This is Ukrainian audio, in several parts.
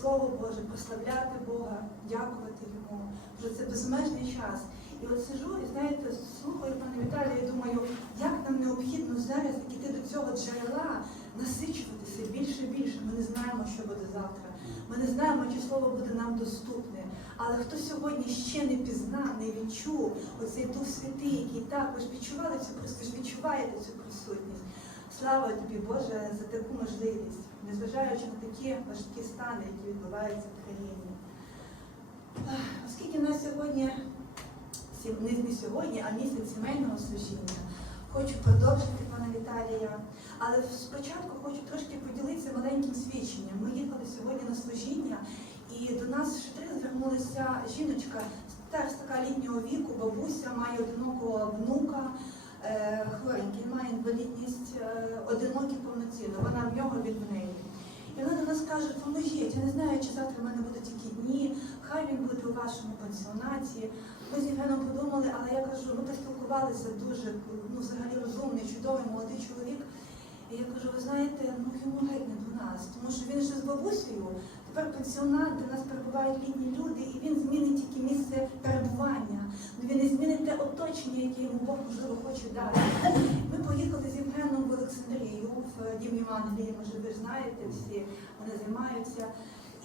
Слово Боже, прославляти Бога, дякувати Йому. Вже це безмежний час. І от сижу і знаєте, слухаю пане Віталія і думаю, як нам необхідно зараз дійти до цього джерела, насичуватися більше і більше. Ми не знаємо, що буде завтра. Ми не знаємо, чи слово буде нам доступне. Але хто сьогодні ще не пізнав, не відчув оцей Дух Святий, який так, ви ж відчували цю присутність, відчуваєте цю присутність. Слава тобі, Боже, за таку можливість, незважаючи на такі важкі стани, які відбуваються в країні. Оскільки в нас сьогодні, не, сьогодні, а місяць сімейного служіння, хочу продовжити пана Віталія. Але спочатку хочу трошки поділитися маленьким свідченням. Ми їхали сьогодні на служіння, і до нас в Шатрин звернулася жіночка, теж така літнього віку, бабуся, має одинокого внука, е, хворенький, має інвалідність, е, одинокий повноцінно, вона в нього від неї. І вона до нас каже, поможіть, я не знаю, чи завтра в мене будуть такі дні, хай він буде у вашому пансіонаті. Ми з Євгеном подумали, але я кажу, ми поспілкувалися дуже ну, взагалі розумний, чудовий молодий чоловік. І я кажу, ви знаєте, ну йому геть не до нас, тому що він же з бабусею, тепер пенсіонат, де нас перебувають літні люди, і він змінить тільки місце перебування. Ну, Він не змінить те оточення, яке йому Бог можливо хоче дати. Ми поїхали з Євгеном в Олександрію, в Дім Євангелії, може ви знаєте, всі вони займаються.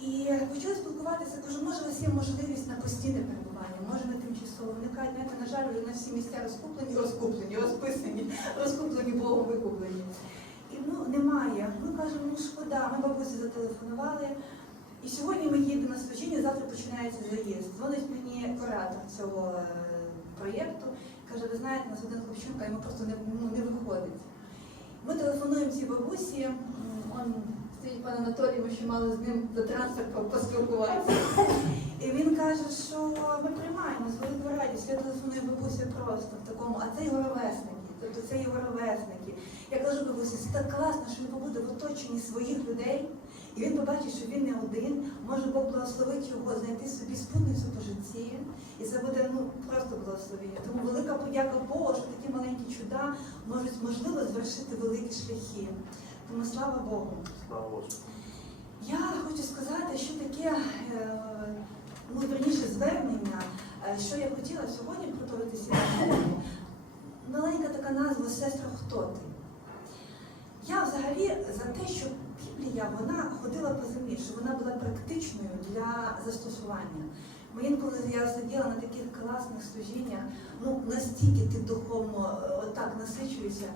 І почали спілкуватися, кажу, може у вас є можливість на постійне перебування, може на тимчасово. Вони кажуть, знаєте, на жаль, вже на всі місця розкуплені, розкуплені, розписані, розкуплені Богом викуплені. І ну немає. Ми кажемо, ну шкода, ми бабусі зателефонували. І сьогодні ми їдемо на служіння, завтра починається заїзд. Дзвонить мені куратор цього е, проєкту, каже, ви знаєте, нас один хлопчинка, йому просто не, ну, не виходить. Ми телефонуємо цій бабусі, он стоїть пан Анатолій, ми ще мали з ним до трансферту поспілкуватися. І він каже, що ми приймаємо з великою радістю. Я телефоную бабусі просто в такому, а це його ровесники. Тобто це його ровесники. Я кажу бабусі, це так класно, що він побуде в оточенні своїх людей, і він побачить, що він не один, може Бог благословить його знайти собі спутницю по житті. І це буде ну просто благословення. Тому велика подяка Богу, що такі маленькі чуда можуть можливо звершити великі шляхи. Тому слава Богу. Слава Господу. Я хочу сказати, що таке е, ну, верніше звернення, е, що я хотіла сьогодні готуватися. Маленька така назва Сестра Хто ти? Я взагалі за те, щоб Біблія вона ходила по землі, щоб вона була практичною для застосування. Бо інколи я сиділа на таких класних служіннях, ну настільки ти духовно е, отак насичуєшся,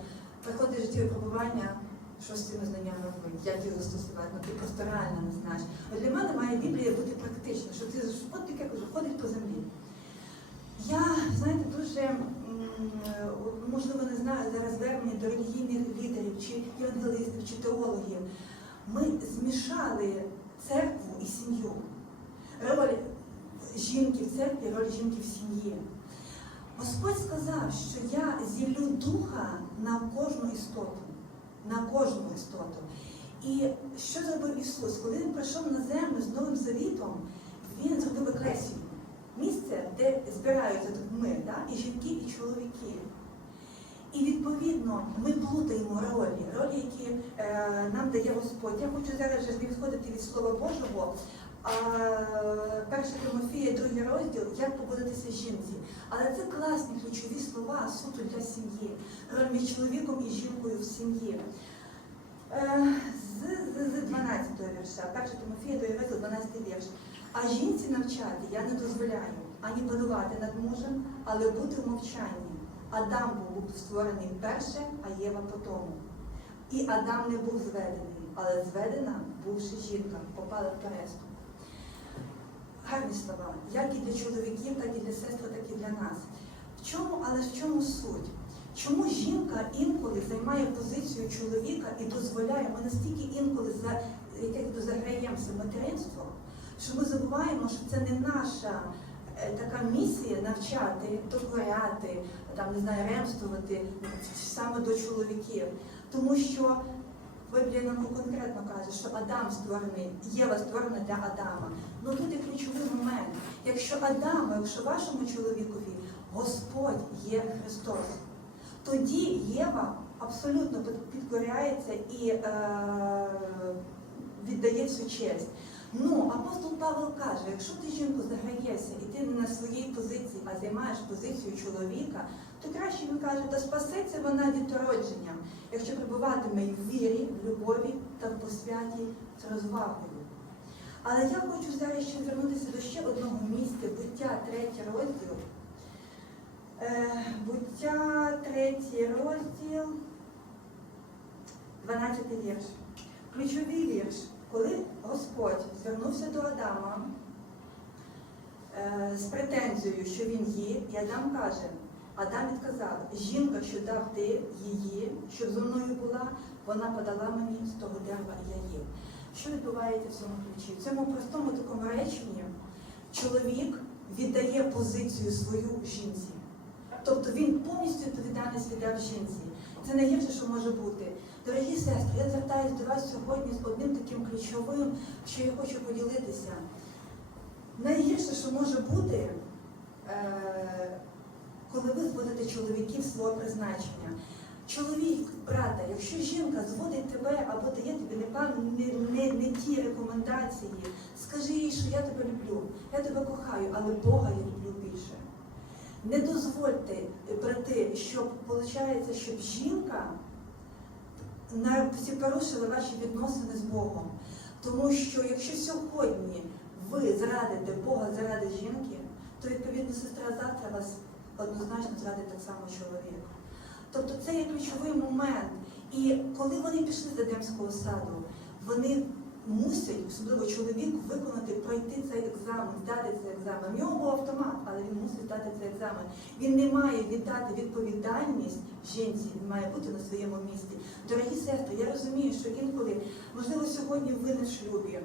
приходить життєве пробування, що з цими знаннями робити, як їх застосувати, ну ти просто реально не знаєш. От для мене має Біблія бути практична, що ти от таке кажу, ходить по землі. Я, знаєте, дуже е, можливо не знаю зараз звернення до релігійних лідерів, чи євангелистів, чи теологів. Ми змішали церкву і сім'ю. Роль жінки в церкві, роль жінки в сім'ї. Господь сказав, що я зіллю духа на кожну істоту, на кожну істоту. І що зробив Ісус? Коли Він прийшов на землю з Новим Завітом, Він зробив еклесію. Місце, де збираються ми, да? і жінки, і чоловіки. І відповідно ми плутаємо ролі, ролі, які е, нам дає Господь. Я хочу зараз вже не відходити від Слова Божого. А, перше Тимофія, другий розділ, як поводитися жінці. Але це класні ключові слова суто для сім'ї, роль між чоловіком і жінкою в сім'ї. Е, з, з, з 12 вірша, перше Тимофія, другий розділ, 12 вірш. А жінці навчати я не дозволяю ані панувати над мужем, але бути в мовчанні. Адам був створений перше, а Єва по тому. І Адам не був зведений, але зведена, бувши жінка, попала в переступ. Гарні слова, як і для чоловіків, так і для сестри, так і для нас. В чому, але в чому суть? Чому жінка інколи займає позицію чоловіка і дозволяє, ми настільки інколи за заграємося материнством, що ми забуваємо, що це не наша така місія навчати, докоряти, там не знаю, ремствувати саме до чоловіків. Тому що Біблія нам конкретно каже, що Адам створений, Єва створена для Адама. Ну тут є ключовий момент. Якщо Адаму, якщо вашому чоловікові Господь є Христос. Тоді Єва абсолютно підкоряється і е, віддає всю честь. Ну, апостол Павло каже, якщо ти жінку заграєшся і ти не на своїй позиції, а займаєш позицію чоловіка, то краще він каже, та спасеться вона дітородженням, якщо перебуватиме в вірі, в любові та в посвяті з розвагою. Але я хочу зараз ще звернутися до ще одного місця, буття, третій розділ. Е, буття, третій розділ, 12 вірш. Ключовий вірш. Коли Господь звернувся до Адама е, з претензією, що він їв, і Адам каже, Адам відказав, жінка, що дав ти її, щоб зо мною була, вона подала мені з того дерева, і я їв. Що відбувається в цьому ключі? В цьому простому такому реченні чоловік віддає позицію свою жінці. Тобто він повністю відповідальність віддав жінці. Це найгірше, що може бути. Дорогі сестри, я звертаюся до вас сьогодні з одним таким ключовим, що я хочу поділитися. Найгірше, що може бути, е, коли ви зводите чоловіків свого призначення. Чоловік, брата, якщо жінка зводить тебе або дає тобі не, не, не ті рекомендації, скажи їй, що я тебе люблю, я тебе кохаю, але Бога я люблю більше. Не дозвольте, брати, щоб виходить, щоб жінка всі порушили ваші відносини з Богом. Тому що якщо сьогодні ви зрадите Бога заради жінки, то відповідно сестра завтра вас однозначно зрадить так само чоловік. Тобто це є ключовий момент. І коли вони пішли з Едемського саду, вони мусять, особливо чоловік, виконати, пройти цей екзамен, здати цей екзамен. В нього був автомат, але він мусить здати цей екзамен. Він не має віддати відповідальність жінці, він має бути на своєму місці. Дорогі сестри, я розумію, що інколи, можливо, сьогодні ви не в шлюбі.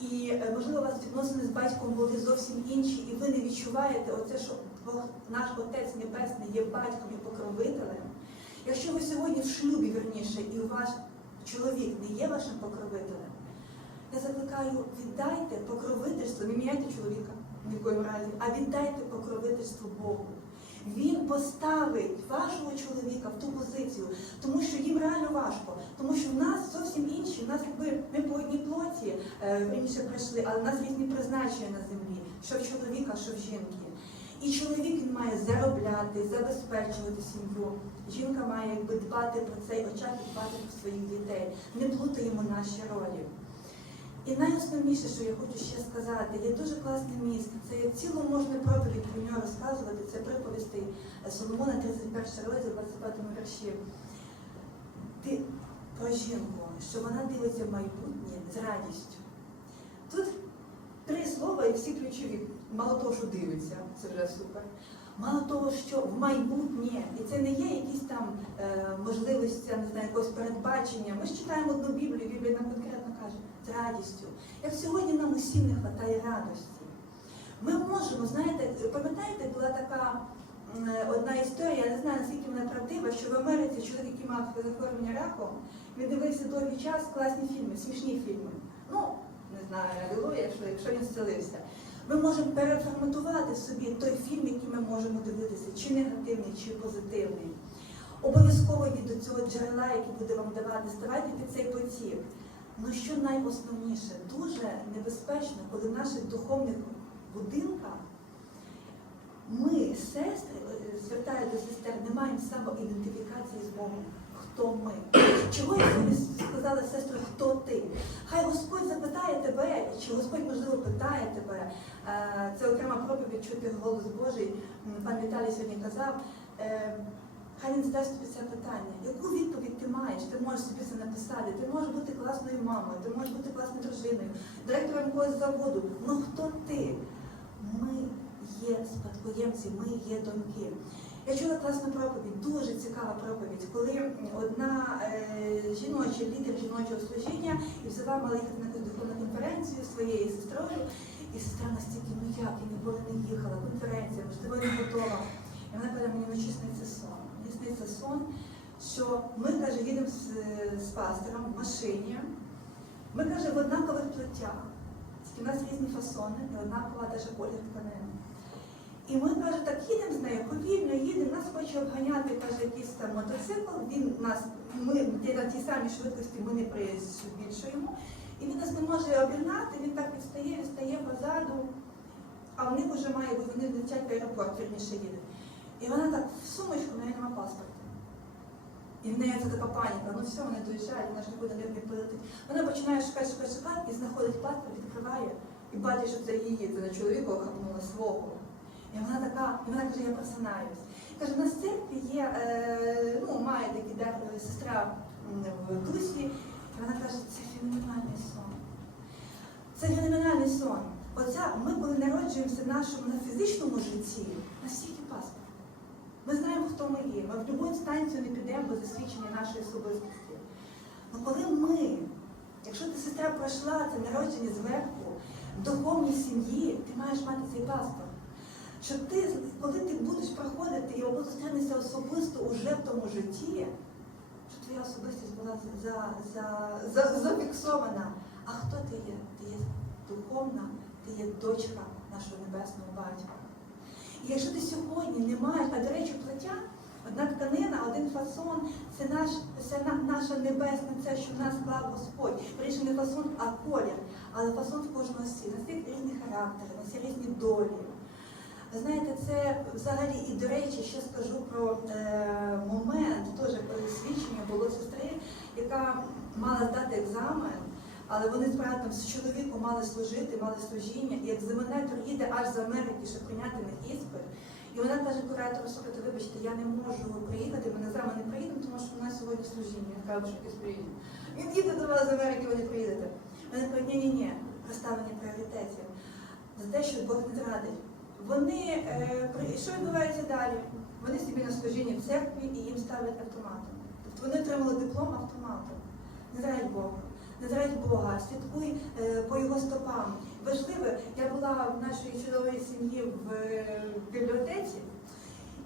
І е, можливо, у вас відносини з батьком були зовсім інші, і ви не відчуваєте оце, що Бог, наш Отець Небесний є батьком і покровителем. Якщо ви сьогодні в шлюбі вірніше, і ваш чоловік не є вашим покровителем, я закликаю, віддайте покровительство, не міняйте чоловіка в коєму разі, а віддайте покровительство Богу. Він поставить вашого чоловіка в ту позицію, тому що їм реально важко, тому що в нас зовсім інші. В нас якби ми по одній плоті е, раніше прийшли, але в нас різні призначення на землі, що в чоловіка, що в жінки. І чоловік він має заробляти, забезпечувати сім'ю. Жінка має якби дбати про цей очах і дбати про своїх дітей. Не плутаємо наші ролі. І найосновніше, що я хочу ще сказати, є дуже класне місце. Це є цілу можна проповідь про нього розказувати. Це приповісти Соломона, 31 розділ, 25 вірші. Ти про жінку, що вона дивиться в майбутнє з радістю. Тут три слова і всі ключові. Мало того, що дивиться, це вже супер. Мало того, що в майбутнє, і це не є якісь там е, можливості, не знаю, якогось передбачення. Ми ж читаємо одну Біблію, Біблія нам конкретно радістю. Як сьогодні нам усім не вистачає радості. Ми можемо, знаєте, пам'ятаєте, була така одна історія, я не знаю, наскільки вона правдива, що в Америці чоловік, який мав захворювання раком, він дивився довгий час класні фільми, смішні фільми. Ну, не знаю, алілуя, якщо, якщо він зцілився. Ми можемо переформатувати собі той фільм, який ми можемо дивитися, чи негативний, чи позитивний. Обов'язково до цього джерела, який буде вам давати, ставайте під цей потік. Ну що найосновніше, дуже небезпечно, коли в наших духовних будинках ми, сестри, е, звертаю до сестер, не маємо самоідентифікації з Богом. Хто ми? Чого я сьогодні сказала, сестру, хто ти? Хай Господь запитає тебе, чи Господь, можливо, питає тебе. Е, Це окрема проповідь чути голос Божий. Пан Віталій сьогодні казав. Хай він задасть тобі це питання. Яку відповідь ти маєш? Ти можеш собі це написати. Ти можеш бути класною мамою, ти можеш бути класною дружиною, директором якогось заводу. Ну хто ти? Ми є спадкоємці, ми є доньки. Я чула класну проповідь, дуже цікава проповідь, коли одна е, жіноча, лідер жіночого служіння і взяла їхати на духовну конференцію своєю сестрою, і сестра настільки, ну як, я ніколи не їхала, конференція, можливо, не готова. І вона каже, мені вночі сниться сон. Сниться сон, що ми, каже, їдемо з, з пастором в машині. Ми, каже, в однакових платтях. Тільки в нас різні фасони і однакова теж колір тканини. І ми каже, так їдемо з нею, повільно їдемо, нас хоче обганяти, каже, якийсь там мотоцикл. Він нас, ми на тій самій швидкості ми не прибільшуємо. І він нас не може обігнати, він так відстає, відстає позаду, а в них вже має вони летять в аеропорт, вірніше їдуть. І вона так в сумочку, в неї нема паспорта. І в неї це така паніка, ну все, вони доїжджають, вона ж нікуди не полетить. Вона починає шукати, шукати, шукати і знаходить паспорт, відкриває і бачить, що це її, це на чоловіка охапнула свого. І вона така, і вона каже, я просинаюсь. Каже, у нас в церкві є, е, ну, має такі да, сестра в дусі, і вона каже, це феноменальний сон. Це феноменальний сон. Оця, ми коли народжуємося в нашому на фізичному житті, тільки паспорт. Ми знаємо, хто ми є. Ми в будь-яку інстанцію не підемо без засвідчення нашої особистості. Але коли ми, якщо ти сестра пройшла це народження зверху, в духовній сім'ї, ти маєш мати цей паспорт. Що ти, коли ти будеш проходити і зустрінешся особисто уже в тому житті, що твоя особистість була за, за, за, зафіксована. А хто ти є? Ти є духовна, ти є дочка нашого небесного батька. І якщо ти сьогодні не маєш, а до речі, плаття, одна тканина, один фасон, це, наш, це наша небесна, це, що в нас клав Господь. Вирішив не фасон, а колір. Але фасон в кожного. У нас є різні характери, нас є різні долі. Ви знаєте, це взагалі, і до речі, ще скажу про е, момент, теж коли свідчення було сестри, яка мала здати екзамен, але вони з братом з чоловіком мали служити, мали служіння, і екзаменатор їде аж з Америки, щоб прийняти на іспит. І вона каже куратору, слухайте, вибачте, я не можу приїхати, ми на екзамен не приїдемо, тому що у нас сьогодні служіння. Я кажу, що приїдемо. Він їде до вас з Америки, ви не приїдете. Вони кажуть, ні-ні-ні, розставлення пріоритетів. За те, що Бог не зрадить. Вони, е, що відбувається далі? Вони собі на служінні в церкві і їм ставлять автоматом. Тобто вони отримали диплом автоматом. Не зрадь Бога, не зрадь Бога, слідкуй е, по його стопам. Важливе, я була в нашій чудовій сім'ї в е, бібліотеці,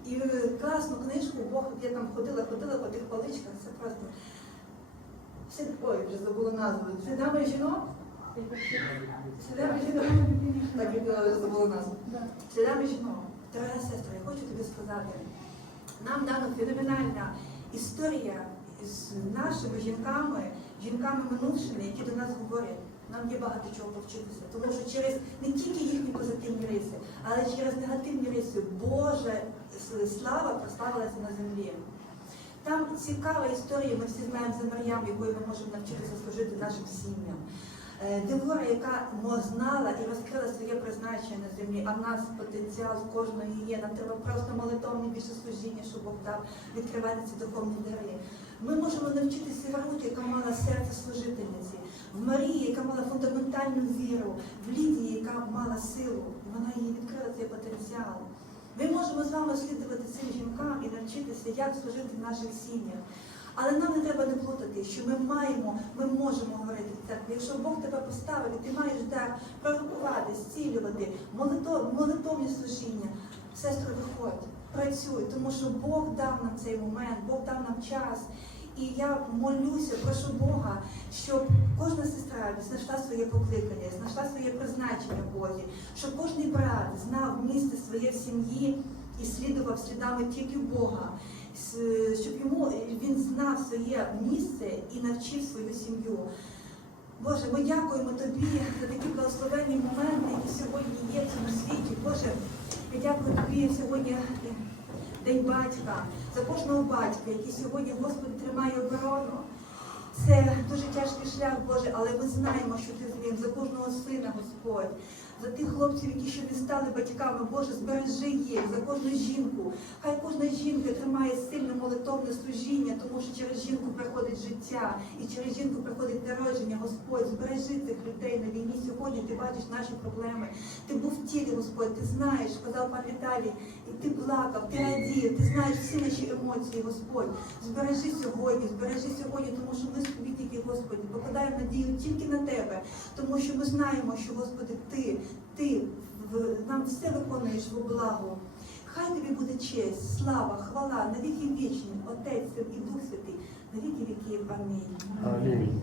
і класну книжку Бог, я там ходила, ходила по тих поличках, це просто. Все, ой, вже забула назву. Це дами жінок? Це дами жінок. Так, вже забула назву. Свідомі жінок, дорога сестра, я хочу тобі сказати, нам дана феноменальна історія з нашими жінками, жінками минувшими, які до нас говорять. Нам є багато чого повчитися, тому що через не тільки їхні позитивні риси, але через негативні риси Божа слава прославилася на землі. Там цікава історія, ми всі знаємо за Мар'ям, якою ми можемо навчитися служити нашим сім'ям. Е, Девора, яка знала і розкрила своє призначення на землі, а в нас потенціал в кожної є. Нам треба просто молитовне більше служіння, щоб Бог дав відкривати ці духовні двері. Ми можемо навчитися в Руті, яка мала серце служительниці, в Марії, яка мала фундаментальну віру, в Лідії, яка мала силу, вона їй відкрила цей потенціал. Ми можемо з вами слідувати цим жінкам і навчитися, як служити в наших сім'ях. Але нам не треба не плутати, що ми маємо, ми можемо говорити в церкві. Якщо Бог тебе поставив, і ти маєш дар пророкувати, зцілювати, молитовні служіння. Сестро, виходь, працюй, тому що Бог дав нам цей момент, Бог дав нам час. І я молюся, прошу Бога, щоб кожна сестра знайшла своє покликання, знайшла своє призначення в Бозі, щоб кожен брат знав місце своє в сім'ї і слідував слідами тільки Бога, щоб йому він знав своє місце і навчив свою сім'ю. Боже, ми дякуємо тобі за такі благословенні моменти, які сьогодні є в цьому світі. Боже, я дякую тобі сьогодні. День батька, за кожного батька, який сьогодні, Господи, тримає оборону. Це дуже тяжкий шлях, Боже, але ми знаємо, що ти з ним, за кожного сина, Господь, за тих хлопців, які ще не стали батьками, Боже, збережи їх, за кожну жінку. Хай кожна жінка тримає сильне молитовне служіння, тому що через жінку приходить життя і через жінку приходить народження. Господь, збережи цих людей на війні. Сьогодні ти бачиш наші проблеми. Ти був в тілі, Господь, ти знаєш, сказав пан Віталій, і ти плакав, ти радів, ти знаєш всі наші емоції, Господь. Збережи сьогодні, збережи сьогодні, тому що ми тобі тільки, Господи, покладаємо надію тільки на тебе, тому що ми знаємо, що, Господи, ти, ти в- нам все виконуєш во благо. Хай тобі буде честь, слава, хвала, на віки вічні, Отець Син і Дух Святий, на віки віків. Амінь. Амінь.